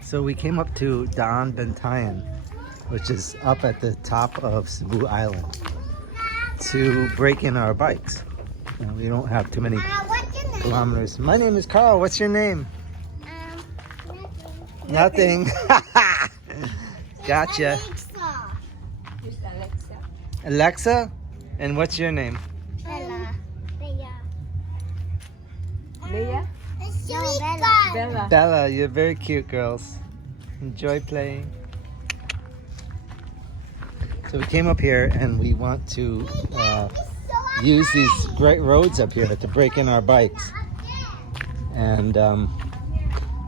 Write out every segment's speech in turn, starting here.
So we came up to Daan Bentayan, which is up at the top of Cebu Island, to break in our bikes. We don't have too many kilometers. My name is Carl. What's your name? Nothing. Gotcha. Just Alexa. Alexa? And what's your name? Bella. Leia. Bella. Bella. Bella. You're very cute, girls. Enjoy playing. So we came up here and we want to use these great roads up here to break in our bikes. And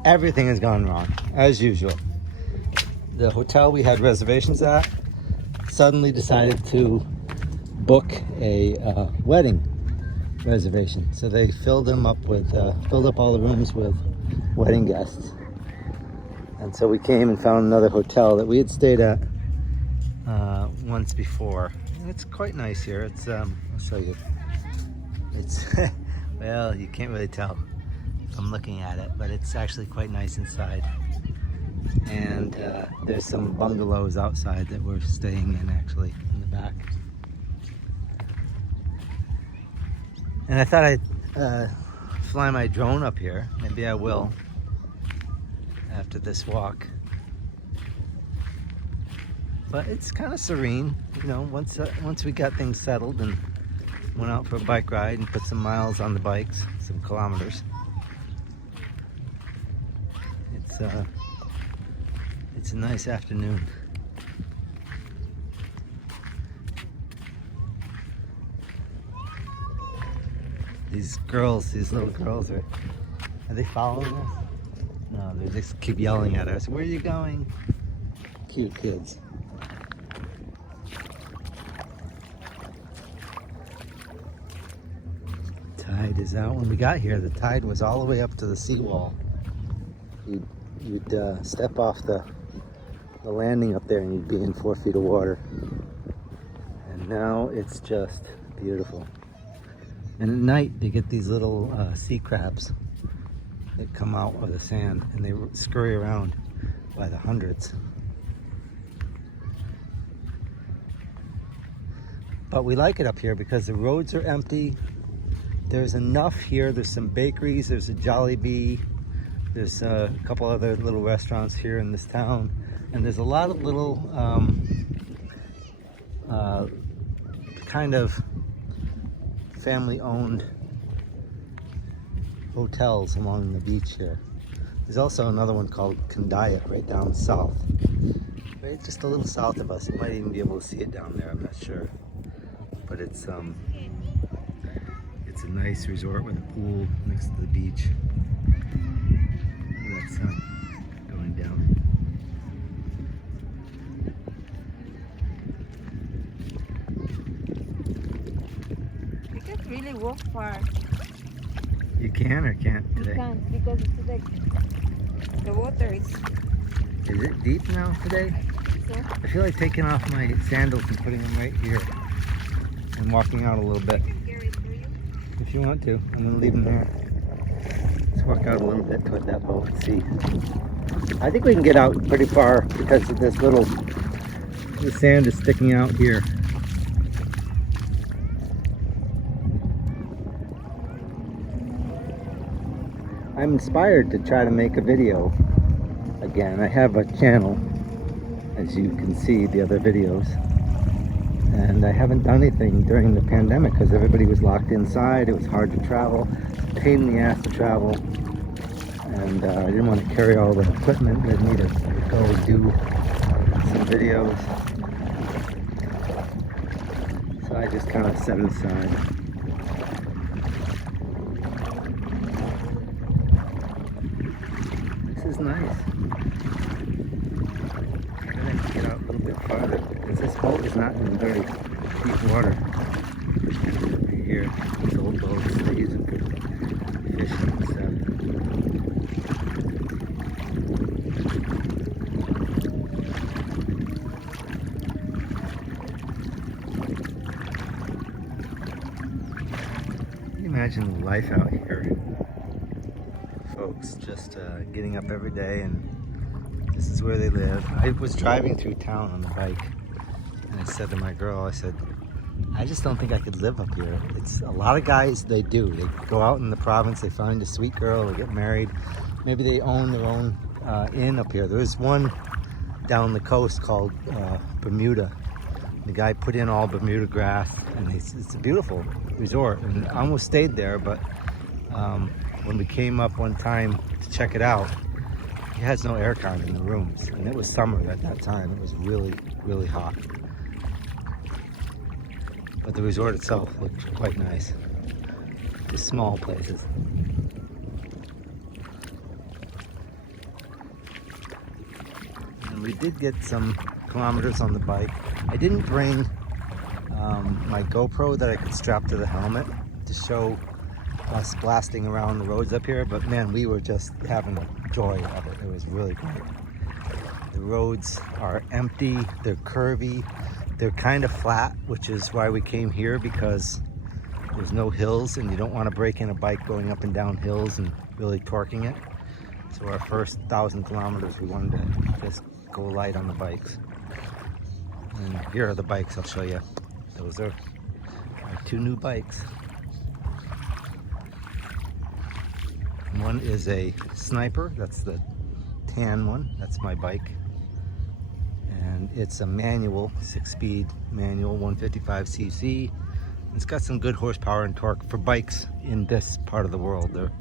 everything has gone wrong, as usual. The hotel we had reservations at suddenly decided to book a wedding reservation. So they filled up all the rooms with wedding guests. And so we came and found another hotel that we had stayed at once before. And it's quite nice here. It's I'll show you. It's well, you can't really tell from looking at it, but it's actually quite nice inside. And there's some bungalows outside that we're staying in, actually, in the back. And I thought I'd fly my drone up here. Maybe I will after this walk. But it's kind of serene, you know, once we got things settled and went out for a bike ride and put some miles on the bikes, some kilometers. It's a nice afternoon. These little girls are they following us? No, they just keep yelling at us. Where are you going? Cute kids. Tide is out. When we got here, the tide was all the way up to the seawall. You'd step off the landing up there and you'd be in 4 feet of water. And now it's just beautiful. And at night they get these little sea crabs that come out of the sand and they scurry around by the hundreds. But we like it up here because the roads are empty. There's enough here. There's some bakeries. There's a Jollibee. There's a couple other little restaurants here in this town. And there's a lot of little kind of family-owned hotels along the beach here. There's also another one called Kandaya right down south. Right just a little south of us. You might even be able to see it down there, I'm not sure. But it's a nice resort with a pool next to the beach. That's going down. You can't really walk far. You can or can't today? You can't because it's like the water is. Is it deep now today? So, I feel like taking off my sandals and putting them right here and walking out a little bit. I can carry it for you. If you want to, I'm gonna leave them there. Let's walk out a little bit toward that boat and see. I think we can get out pretty far because of this the sand is sticking out here. I'm inspired to try to make a video again. I have a channel, as you can see the other videos, and I haven't done anything during the pandemic because everybody was locked inside. It was hard to travel, pain in the ass to travel, and I didn't want to carry all the equipment with me to go do some videos, so I just kind of set it aside. This is nice. I'm gonna get out a little bit farther because this boat is not in very deep water. Right here, these old boats they use them for fishing and stuff. Can you imagine the life out here? Folks just getting up every day and This is where they live. I was driving through town on the bike, and I said to my girl, I said, I just don't think I could live up here. It's a lot of guys, they do. They go out in the province, they find a sweet girl, they get married. Maybe they own their own inn up here. There's one down the coast called Bermuda. The guy put in all Bermuda grass, and it's a beautiful resort. And I almost stayed there, but when we came up one time to check it out, he has no aircon in the rooms, and it was summer at that time. It was really, really hot. But the resort itself looked quite nice. Just small places. And we did get some kilometers on the bike. I didn't bring my GoPro that I could strap to the helmet to show us blasting around the roads up here, but man, we were just having a joy of it. It was really great. The roads are empty, they're curvy, they're kind of flat, which is why we came here, because there's no hills and you don't want to break in a bike going up and down hills and really torquing it. So our first 1,000 kilometers, we wanted to just go light on the bikes. And here are the bikes I'll show you. Those are our 2 new bikes. One is a Sniper, that's the tan one, that's my bike. And it's a manual, 6-speed manual, 155cc. It's got some good horsepower and torque for bikes in this part of the world. They're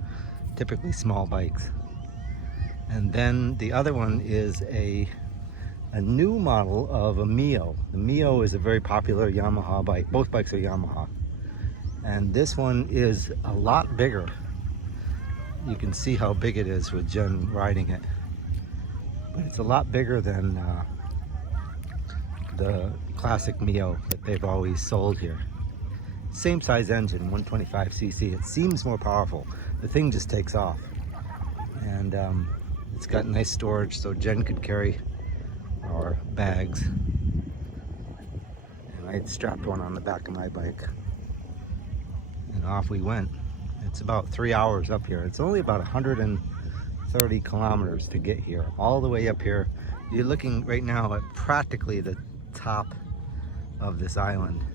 typically small bikes. And then the other one is a new model of a Mio. The Mio is a very popular Yamaha bike. Both bikes are Yamaha. And this one is a lot bigger. You can see how big it is with Jen riding it. But it's a lot bigger than the classic Mio that they've always sold here. Same size engine, 125cc. It seems more powerful. The thing just takes off. And it's got nice storage, so Jen could carry our bags. And I strapped one on the back of my bike. And off we went. It's about 3 hours up here. It's only about 130 kilometers to get here, all the way up here. You're looking right now at practically the top of this island.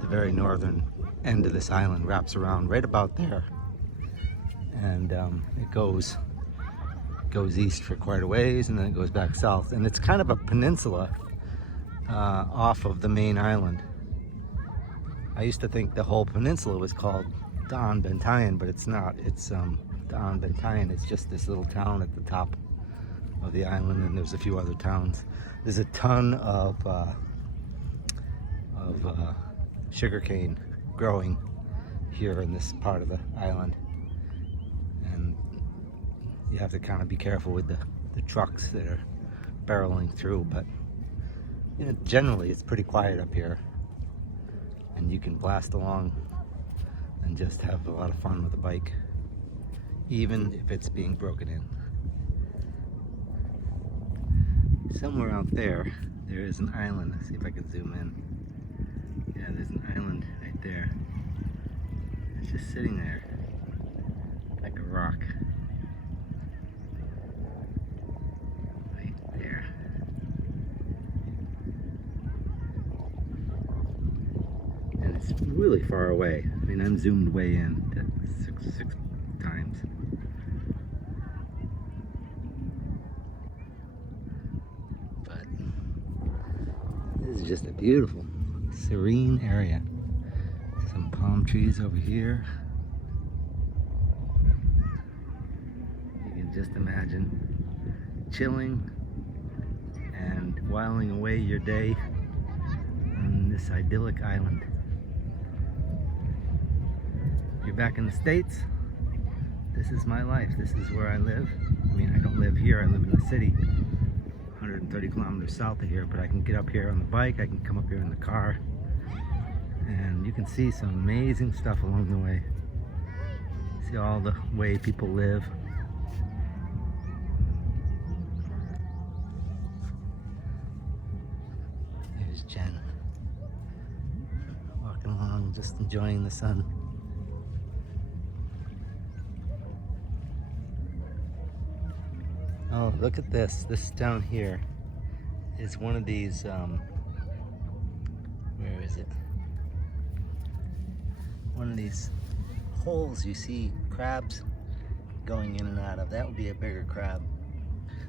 The very northern end of this island wraps around right about there. And it goes east for quite a ways, and then it goes back south. And it's kind of a peninsula off of the main island. I used to think the whole peninsula was called Daan Bentayan, but it's not. It's Daan Bentayan. It's just this little town at the top of the island, and there's a few other towns. There's a ton of sugarcane growing here in this part of the island, and you have to kind of be careful with the trucks that are barreling through. But you know, generally it's pretty quiet up here, and you can blast along and just have a lot of fun with the bike, even if it's being broken in. Somewhere out there, there is an island. Let's see if I can zoom in. Yeah, there's an island right there. It's just sitting there like a rock. Right there. And it's really far away. I mean, I'm zoomed way in to six times. But this is just a beautiful, serene area. Some palm trees over here. You can just imagine chilling and whiling away your day on this idyllic island. You're back in the States. This is my life. This is where I live. I mean, I don't live here. I live in the city, 130 kilometers south of here, but I can get up here on the bike. I can come up here in the car, and you can see some amazing stuff along the way. See all the way people live. There's Jen, walking along, just enjoying the sun. Oh, look at this. This down here is one of these, where is it? One of these holes you see crabs going in and out of. That would be a bigger crab.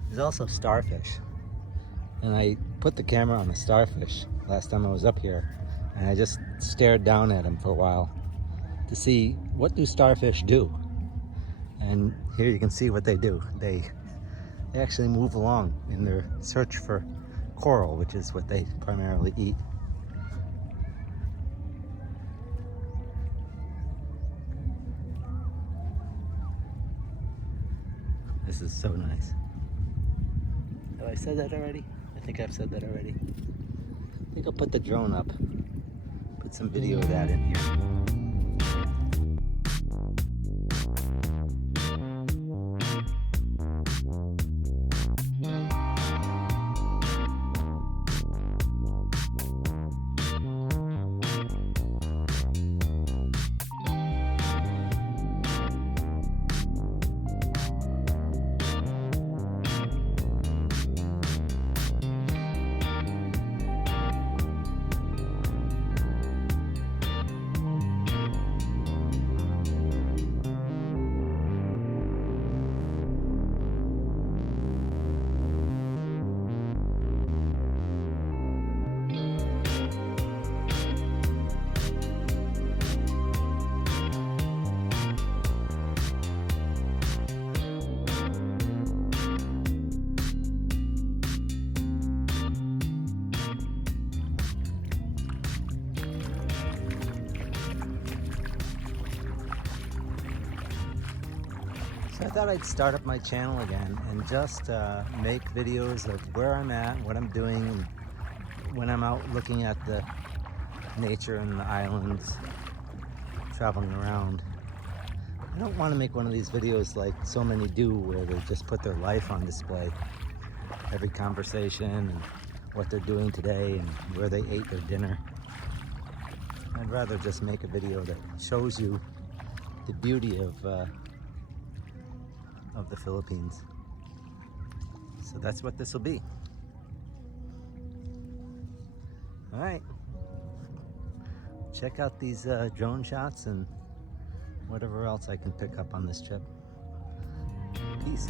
There's also starfish. And I put the camera on a starfish last time I was up here, and I just stared down at him for a while to see what do starfish do. And here you can see what they do. They actually move along in their search for coral, which is what they primarily eat. This is so nice. Have I said that already? I think I've said that already. I think I'll put the drone up. Put some video of that in here. So I thought I'd start up my channel again and just make videos of where I'm at, what I'm doing, when I'm out looking at the nature and the islands, traveling around. I don't want to make one of these videos like so many do, where they just put their life on display. Every conversation and what they're doing today and where they ate their dinner. I'd rather just make a video that shows you the beauty of the Philippines. So that's what this will be. All right. Check out these drone shots and whatever else I can pick up on this trip. Peace.